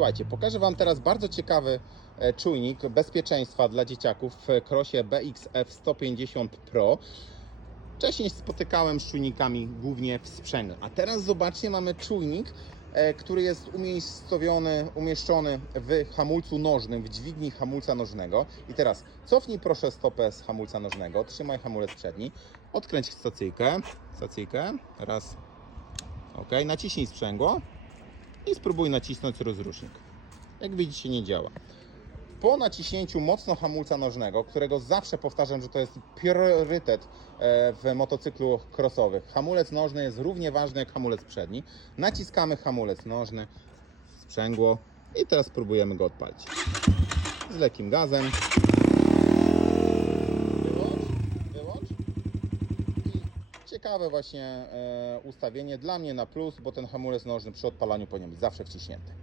Słuchajcie, pokażę Wam teraz bardzo ciekawy e, czujnik bezpieczeństwa dla dzieciaków w krosie BXF 150 Pro. Wcześniej spotykałem z czujnikami głównie w sprzęgle, a teraz zobaczcie, mamy czujnik, e, który jest umiejscowiony, umieszczony w hamulcu nożnym, w dźwigni hamulca nożnego. I teraz cofnij proszę stopę z hamulca nożnego, trzymaj hamulec przedni, odkręć stacyjkę, stacyjkę, raz, ok, naciśnij sprzęgło i spróbuj nacisnąć rozrusznik. Jak widzicie, nie działa. Po naciśnięciu mocno hamulca nożnego, którego zawsze powtarzam, że to jest priorytet e, w motocyklu crossowych, hamulec nożny jest równie ważny jak hamulec przedni. Naciskamy hamulec nożny, sprzęgło i teraz spróbujemy go odpalić. Z lekkim gazem. Ciekawe właśnie e, ustawienie dla mnie na plus, bo ten hamulec nożny przy odpalaniu powinien być zawsze wciśnięty.